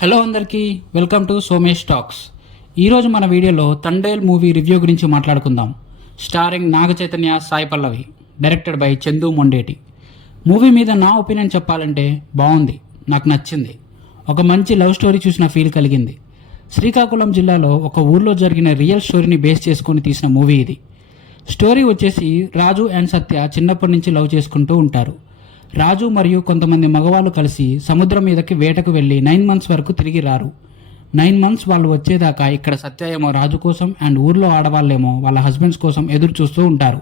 Hello అందరికీ, welcome to Somesh talks. ఈరోజు మన వీడియోలో తండేల్ మూవీ రివ్యూ గురించి మాట్లాడుకుందాం. Starring Naga Chaitanya, Sai Pallavi, directed by Chandu Mondeti. Movie మీద నా ఒపీనియన్ చెప్పాలంటే బాగుంది, నాకు నచ్చింది. ఒక మంచి లవ్ స్టోరీ చూసిన ఫీల్ కలిగింది. శ్రీకాకుళం జిల్లాలో ఒక ఊర్లో జరిగిన రియల్ స్టోరీని బేస్ చేసుకొని తీసిన మూవీ ఇది. స్టోరీ వచ్చేసి రాజు అండ్ సత్య చిన్నప్పటి నుంచి లవ్ చేసుకుంటూ ఉంటారు. రాజు మరియు కొంతమంది మగవాళ్ళు కలిసి సముద్రం మీదకి వేటకు వెళ్ళి 9 months వరకు తిరిగి రారు. 9 months వాళ్ళు వచ్చేదాకా ఇక్కడ సత్య ఏమో రాజు కోసం అండ్ ఊర్లో ఆడవాళ్ళేమో వాళ్ళ హస్బెండ్స్ కోసం ఎదురు చూస్తూ ఉంటారు.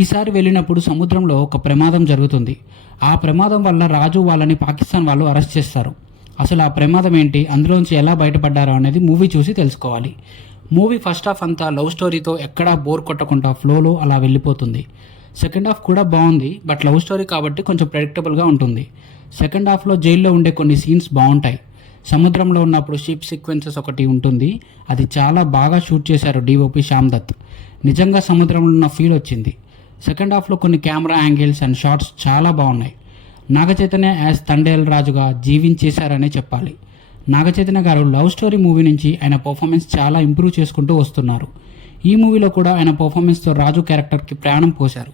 ఈసారి వెళ్ళినప్పుడు సముద్రంలో ఒక ప్రమాదం జరుగుతుంది. ఆ ప్రమాదం వల్ల రాజు వాళ్ళని పాకిస్తాన్ వాళ్ళు అరెస్ట్ చేస్తారు. అసలు ఆ ప్రమాదం ఏంటి, అందులోంచి ఎలా బయటపడ్డారో అనేది మూవీ చూసి తెలుసుకోవాలి. మూవీ ఫస్ట్ హాఫ్ అంతా లవ్ స్టోరీతో ఎక్కడా బోర్ కొట్టకుండా ఫ్లోలో అలా వెళ్ళిపోతుంది. సెకండ్ హాఫ్ కూడా బాగుంది, బట్ లవ్ స్టోరీ కాబట్టి కొంచెం ప్రెడిక్టబుల్గా ఉంటుంది. సెకండ్ హాఫ్లో జైల్లో ఉండే కొన్ని సీన్స్ బాగుంటాయి. సముద్రంలో ఉన్నప్పుడు షిప్ సీక్వెన్సెస్ ఒకటి ఉంటుంది, అది చాలా బాగా షూట్ చేశారు డిఓపి శ్యామ్ దత్. నిజంగా సముద్రంలో ఉన్న ఫీల్ వచ్చింది. సెకండ్ హాఫ్లో కొన్ని కెమెరా యాంగిల్స్ అండ్ షాట్స్ చాలా బాగున్నాయి. నాగచైతన్య యాజ్ తండేల్ రాజుగా జీవించేశారనే చెప్పాలి. నాగచైతన్య గారు లవ్ స్టోరీ మూవీ నుంచి ఆయన పర్ఫార్మెన్స్ చాలా ఇంప్రూవ్ చేసుకుంటూ వస్తున్నారు. ఈ మూవీలో కూడా ఆయన పర్ఫార్మెన్స్తో రాజు క్యారెక్టర్కి ప్రాణం పోశారు.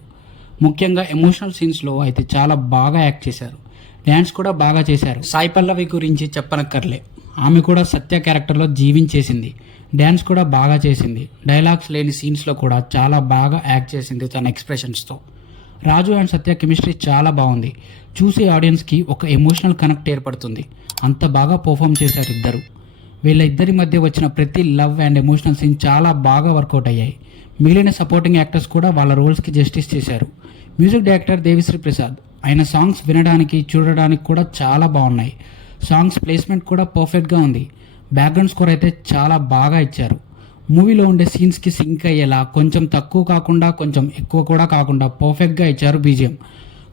ముఖ్యంగా ఎమోషనల్ సీన్స్లో అయితే చాలా బాగా యాక్ట్ చేశారు. డ్యాన్స్ కూడా బాగా చేశారు. సాయి పల్లవి గురించి చెప్పనక్కర్లే, ఆమె కూడా సత్య క్యారెక్టర్లో జీవించేసింది. డ్యాన్స్ కూడా బాగా చేసింది. డైలాగ్స్ లేని సీన్స్లో కూడా చాలా బాగా యాక్ట్ చేసింది తన ఎక్స్ప్రెషన్స్తో. రాజు అండ్ సత్య కెమిస్ట్రీ చాలా బాగుంది. చూసే ఆడియన్స్కి ఒక ఎమోషనల్ కనెక్ట్ ఏర్పడుతుంది. అంత బాగా పర్ఫామ్ చేశారు ఇద్దరు. వీళ్ళ ఇద్దరి మధ్య వచ్చిన ప్రతి లవ్ అండ్ ఎమోషనల్ సీన్ చాలా బాగా వర్కౌట్ అయ్యాయి. మిగిలిన సపోర్టింగ్ యాక్టర్స్ కూడా వాళ్ళ రోల్స్కి జస్టిస్ చేశారు. మ్యూజిక్ డైరెక్టర్ దేవిశ్రీ ప్రసాద్, ఆయన సాంగ్స్ వినడానికి చూడడానికి కూడా చాలా బాగున్నాయి. సాంగ్స్ ప్లేస్మెంట్ కూడా పర్ఫెక్ట్గా ఉంది. బ్యాక్గ్రౌండ్ స్కోర్ అయితే చాలా బాగా ఇచ్చారు. మూవీలో ఉండే సీన్స్కి సింక్ అయ్యేలా కొంచెం తక్కువ కాకుండా కొంచెం ఎక్కువ కూడా కాకుండా పర్ఫెక్ట్గా ఇచ్చారు బీజిఎం.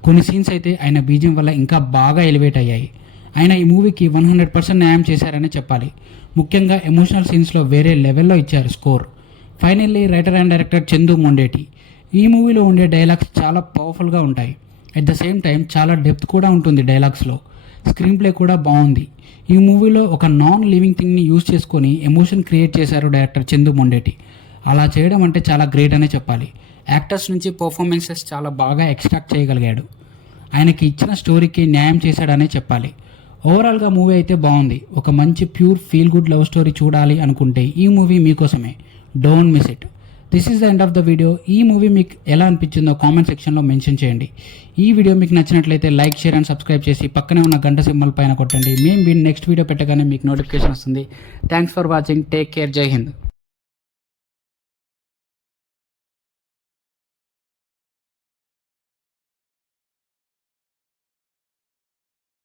కొన్ని సీన్స్ అయితే ఆయన బీజిఎం వల్ల ఇంకా బాగా ఎలివేట్ అయ్యాయి. ఆయన ఈ మూవీకి 100% న్యాయం చేశారని చెప్పాలి. ముఖ్యంగా ఎమోషనల్ సీన్స్లో వేరే లెవెల్లో ఇచ్చారు score. Finally writer and director Chandu Mondeti. ఈ మూవీలో ఉండే డైలాగ్స్ చాలా పవర్ఫుల్గా ఉంటాయి. అట్ ద సేమ్ టైం చాలా డెప్త్ కూడా ఉంటుంది డైలాగ్స్లో. స్క్రీన్ ప్లే కూడా బాగుంది. ఈ మూవీలో ఒక నాన్ లివింగ్ థింగ్ని యూజ్ చేసుకొని ఎమోషన్ క్రియేట్ చేశారు డైరెక్టర్ చందు మొండేటి. అలా చేయడం అంటే చాలా గ్రేట్ అనే చెప్పాలి. యాక్టర్స్ నుంచి పర్ఫార్మెన్సెస్ చాలా బాగా ఎక్స్ట్రాక్ట్ చేయగలిగాడు. ఆయనకి ఇచ్చిన స్టోరీకి న్యాయం చేశాడనే చెప్పాలి. ఓవరాల్గా మూవీ అయితే బాగుంది. ఒక మంచి pure feel good love story చూడాలి అనుకుంటే ఈ మూవీ మీకోసమే. Don't miss it. This is the end of the video. ఈ మూవీ మీకు ఎలా అనిపించిందో కామెంట్ సెక్షన్లో మెన్షన్ చేయండి. ఈ వీడియో మీకు నచ్చినట్లయితే లైక్, షేర్ అండ్ సబ్స్క్రైబ్ చేసి పక్కనే ఉన్న గంట సింబల్ పైన కొట్టండి. మేము నెక్స్ట్ వీడియో పెట్టగానే మీకు నోటిఫికేషన్ వస్తుంది. Thanks for watching. Take care. జై హింద్.